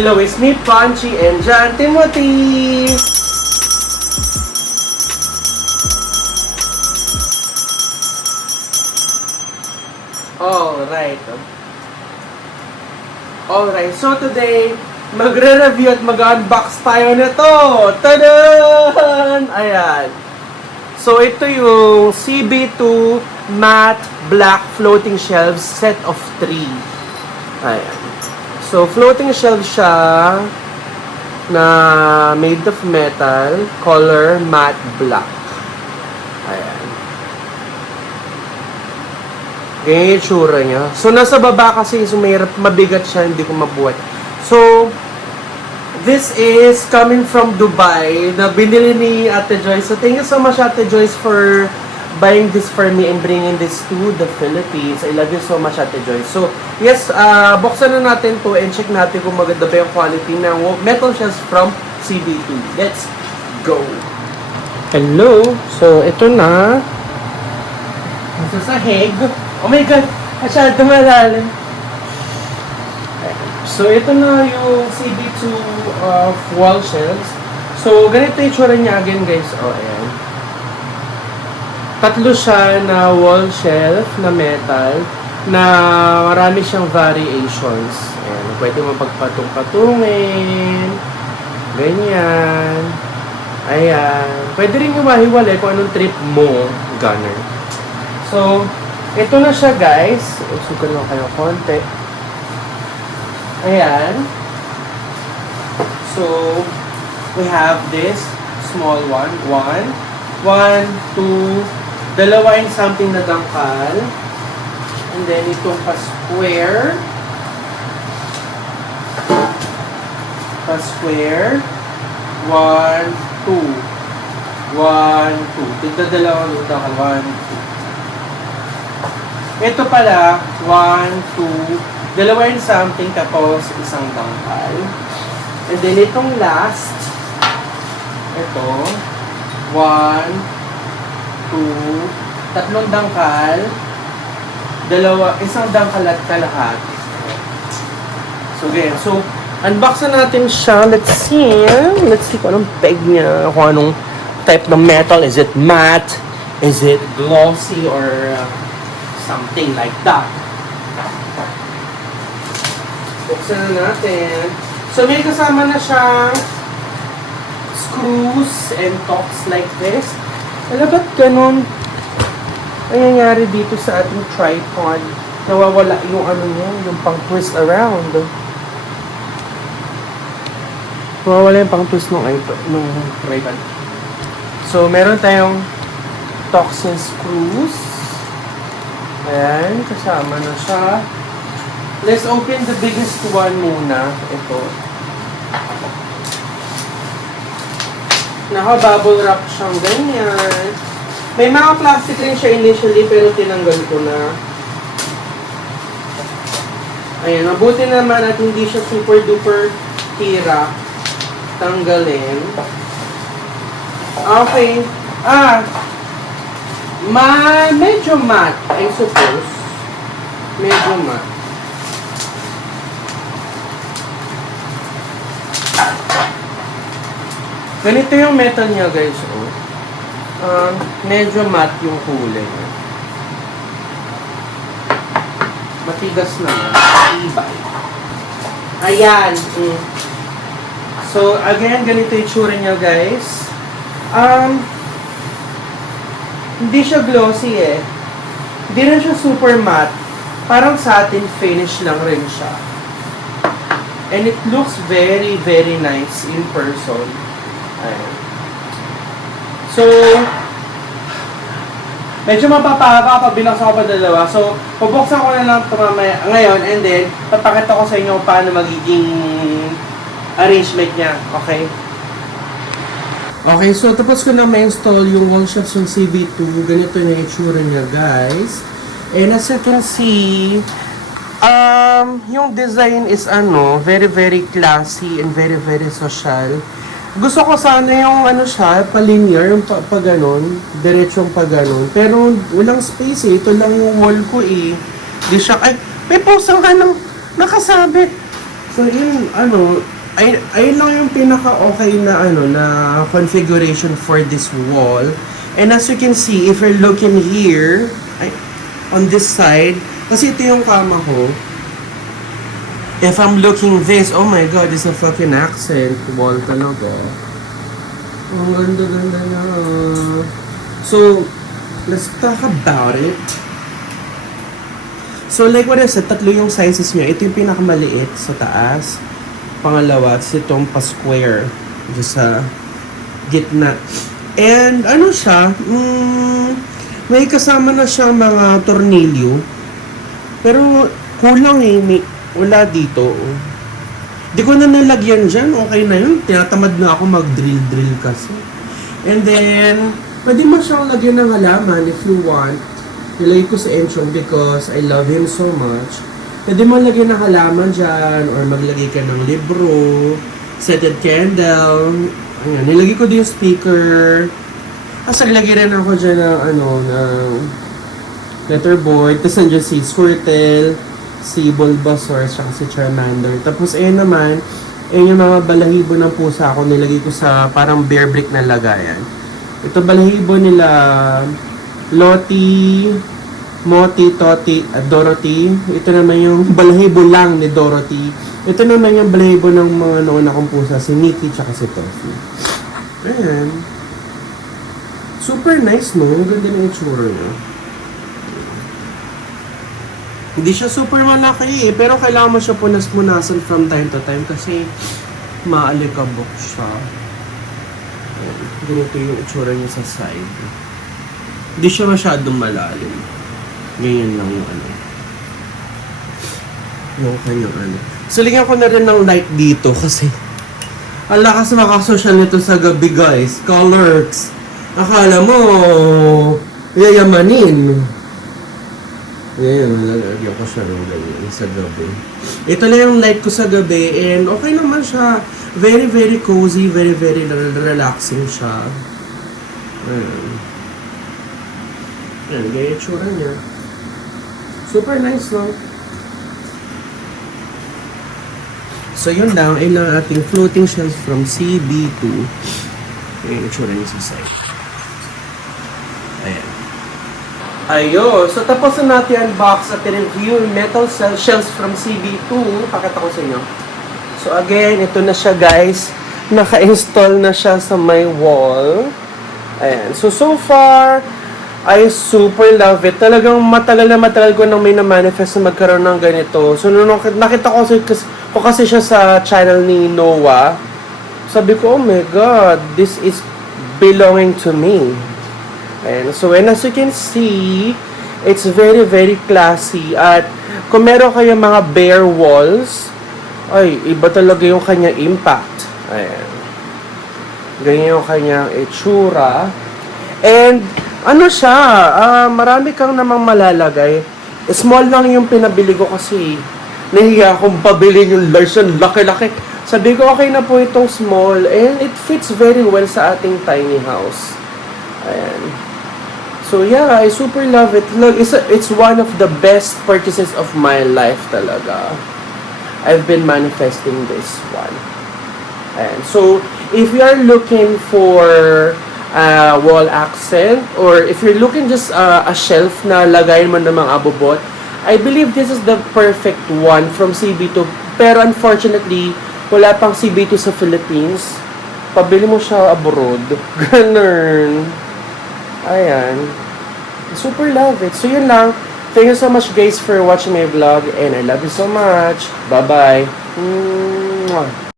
Hello, it's me, Punchy, and John Timothy! Alright, so today, magre-review at mag-unbox tayo nito! Tadaan! Ayan. So, ito yung CB2 Matte Black Floating Shelves Set of 3. Ayan. So, floating shelf siya na made of metal, color matte black. Ayan. Ganyan yung tsura niya. So, nasa baba kasi, so mabigat siya, hindi ko mabuhat. So, this is coming from Dubai, na binili ni Ate Joyce. So, thank you so much, Ate Joyce, for buying this for me and bringing this to the Philippines. I love you so much, Ate Joyce. So, yes, buksan na natin to and check natin kung maganda ba yung quality ng metal shells from CB2. Let's go! Hello! So, ito na. Nasa sahig. Oh my God! Masyado malalim. So, ito na yung CB2 wall shells. So, ganito yung tsura niya again, guys. Oh, ayan. Tatlo siya na wall shelf na metal na marami siyang variations. Ayan, pwede mo pagpatong-patungin. Ganyan. Ayan. Pwede rin iwahiwalay kung anong trip mo, gunner. So, ito na siya, guys. Susukan lang kayo konti. Ayan. So, we have this small one. One, two, dalawa and something na dangkal. And then itong pa-square. Pa-square. One, two. One, two. Tigda dalawang dangkal. One, two. Ito pala, one, two. Dalawa and something tapos isang dangkal. And then itong last. Ito. One, two, tatlong dangkal, isang dangkal at kalahati. So, again, so, unbox na natin siya. Let's see kung anong peg niya, kung anong type ng metal. Is it matte? Is it glossy? Or something like that? Buksan na natin. So, may kasama na siyang screws and tocks like this. Alam ba't ganun? Ang nangyari dito sa ating tripod? Nawawala yung ano niya, yung pang twist around. Nawawala yung pang twist ng tripod. So, meron tayong tocks and screws. Ayan, kasama na siya. Let's open the biggest one muna. Ito. Naka-bubble wrap siyang ganyan. May mga plastic rin siya initially, pero tinanggal ko na. Ayan, mabuti naman at hindi siya super duper tira. Tanggalin. Okay. Medyo matte, I suppose. Medyo matte. Ganito yung metal niya, guys. Medyo matte yung kulay niya. Matigas naman. Ibay. Ayan. So, again, ganito yung tsura niya, guys. Hindi siya glossy eh. Hindi rin siya super matte. Parang satin finish lang rin siya. And it looks very, very nice in person. Ayan. So, medyo mapapahaba pag binuksan ko pa dalawa. So, pabuksan ko na lang ito mamaya ngayon and then, papakita ko sa inyo paano magiging arrangement niya. Okay? Okay, so tapos ko na ma-install yung wall shelves ng CB2. Ganito na yung itsura niya, guys. And as you can see, yung design is very, very classy and very, very social. Gusto ko sana yung siya, pa-linear, yung pa-ganon, diretsong pa-ganon. Pero walang space eh. Ito lang yung wall ko eh. Di siya, may poster ka ng nakasabit. So yun, ayun lang yung pinaka-okay na, na configuration for this wall. And as you can see, if you're looking here, on this side, kasi ito yung kama ko. If I'm looking this, oh my god, it's a fucking accent wall talaga. Ang ganda-ganda na. So, let's talk about it. So, like what I said, tatlo yung sizes niya. Ito yung pinakamaliit sa taas. Pangalawa, itong pa-square. Dito sa gitna. And, siya, may kasama na siya mga tornilyo. Pero, kulang wala dito. Di ko na nalagyan dyan. Okay na yun. Tinatamad na ako mag-drill kasi. And then, pwede mo siyang lagyan ng halaman if you want. Nilagay ko sa Enchong because I love him so much. Pwede mo lagyan ng halaman dyan or maglagay ka ng libro, scented candle. Ayan, nilagay ko din yung speaker. Tapos naglagay rin ako dyan ng letterboard. Tapos nandiyan si Squirtle, si Bulbasaur, saka si Charmander. Tapos ayun naman, yung mga balahibo ng pusa ako, nilagay ko sa parang bear brick na lagayan. Ito balahibo nila Lottie, Moti, Toti, at Dorothy. Ito naman yung balahibo lang ni Dorothy. Ito naman yung balahibo ng mga noon akong pusa, si Mickey tsaka si Toffee. Ayan. Super nice, no? Ang ganda ng itsura niya. Hindi siya super malaki pero kailangan mo siya punas-punasan from time to time kasi maalikabok siya. Ganito yung itsura niya sa side. Hindi siya masyadong malalim. Ganyan lang yung yung kanyang So, ligyan ko na rin ng light dito kasi ang lakas makasosyal nito sa gabi, guys. Colors. Akala mo yayamanin. Ayan, lalagyan ko siya ng ganyan sa gabi. Ito lang yung light ko sa gabi and okay naman siya. Very, very cozy, very, very relaxing siya. Ayan. Ayan, ganyan yung tsura niya. Super nice, no? So, yun lang. Ayun lang ating floating shelf from CB2. Ayan yung tsura niya sa side. Ayan. Ayun. So, tapos na natin unbox at review metal shelves from CB2. Pakita ko sa inyo. So, again, ito na siya, guys. Naka-install na siya sa my wall. Ayan. So far, I super love it. Talagang matagal ko nang may na-manifest na magkaroon ng ganito. So, nung nakita ko kasi siya sa channel ni Noah, sabi ko, oh my God, this is belonging to me. And so, and as you can see, it's very, very classy. At kung meron kayo mga bare walls, ay, iba talaga yung kanyang impact. Ayan. Ganyan yung kanyang itsura. And, marami kang namang malalagay. Small lang yung pinabili ko kasi nahiya akong pabili yung large yung laki-laki. Sabi ko, okay na po itong small and it fits very well sa ating tiny house. Ayan. So yeah, I super love it. Look, it's one of the best purchases of my life talaga. I've been manifesting this one. Ayan. So, if you are looking for wall accent or if you're looking just a shelf na lagayin mo ng mga abobot, I believe this is the perfect one from CB2. Pero unfortunately, wala pang CB2 sa Philippines. Pabili mo siya abroad. Ganun. Ayan. Super love it. So yun lang. Thank you so much, guys, for watching my vlog and I love you so much. Bye-bye. Mwah.